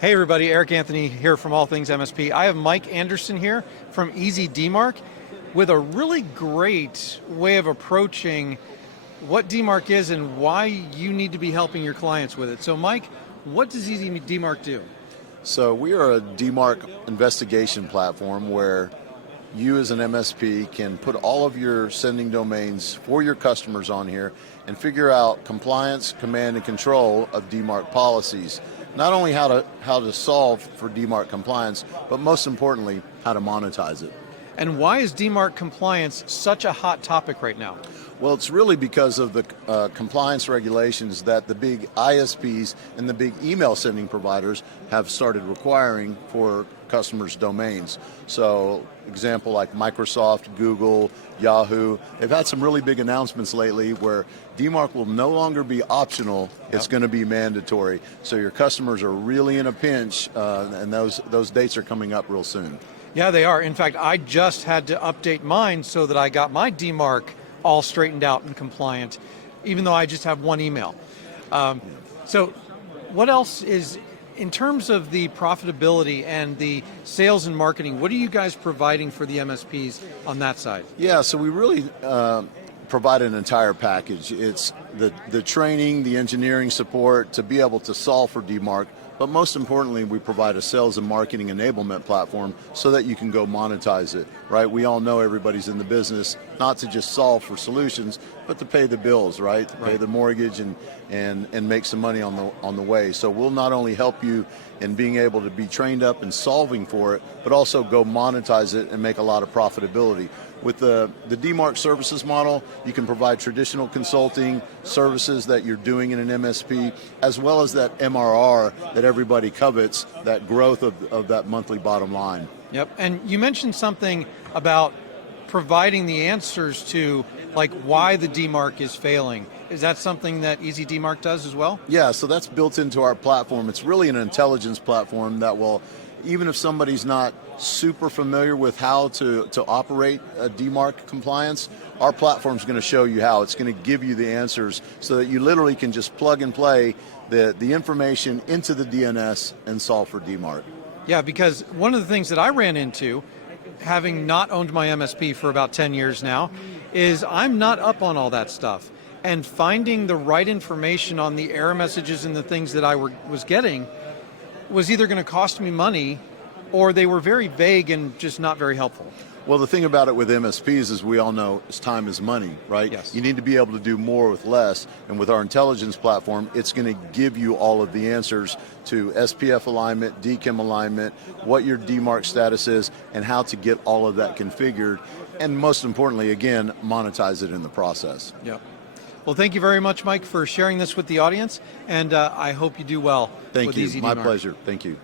Hey everybody, Eric Anthony here from All Things MSP. I have Mike Anderson here from EasyDMARC with a really great way of approaching what DMARC is and why you need to be helping your clients with it. So Mike, what does EasyDMARC do? So we are a DMARC investigation platform where you as an MSP can put all of your sending domains for your customers on here and figure out compliance, command, and control of DMARC policies. Not only how to solve for DMARC compliance, but most importantly, how to monetize it. And why is DMARC compliance such a hot topic right now? Well, it's really because of the compliance regulations that the big ISPs and the big email sending providers have started requiring for customers' domains. So, example like Microsoft, Google, Yahoo, they've had some really big announcements lately where DMARC will no longer be optional, it's going to be mandatory. So your customers are really in a pinch, and those dates are coming up real soon. Yeah, they are. In fact, I just had to update mine so that I got my DMARC all straightened out and compliant, even though I just have one email. So what else is, in terms of the profitability and the sales and marketing, what are you guys providing for the MSPs on that side? Yeah, so we really provide an entire package. It's the training, the engineering support to be able to solve for DMARC, but most importantly, we provide a sales and marketing enablement platform so that you can go monetize it, right? We all know everybody's in the business not to just solve for solutions, but to pay the bills, right? To pay the mortgage and make some money on the way. So we'll not only help you in being able to be trained up and solving for it, but also go monetize it and make a lot of profitability. With the DMARC services model, you can provide traditional consulting services that you're doing in an MSP, as well as that MRR that everybody covets, that growth of that monthly bottom line. Yep, and you mentioned something about providing the answers to like why the DMARC is failing. Is that something that EasyDMARC does as well? Yeah, so that's built into our platform. It's really an intelligence platform that will, even if somebody's not super familiar with how to operate a DMARC compliance, our platform's going to show you how. It's going to give you the answers so that you literally can just plug and play the information into the DNS and solve for DMARC. Yeah, because one of the things that I ran into, having not owned my MSP for about 10 years now, is I'm not up on all that stuff. And finding the right information on the error messages and the things that I was getting was either going to cost me money or they were very vague and just not very helpful. Well, the thing about it with MSPs is we all know is time is money, right? Yes. You need to be able to do more with less, and with our intelligence platform, it's going to give you all of the answers to SPF alignment, DKIM alignment, what your DMARC status is, and how to get all of that configured, and most importantly, again, monetize it in the process. Yep. Well, thank you very much, Mike, for sharing this with the audience, and I hope you do well with EasyDMARC. Thank you. My pleasure. Thank you.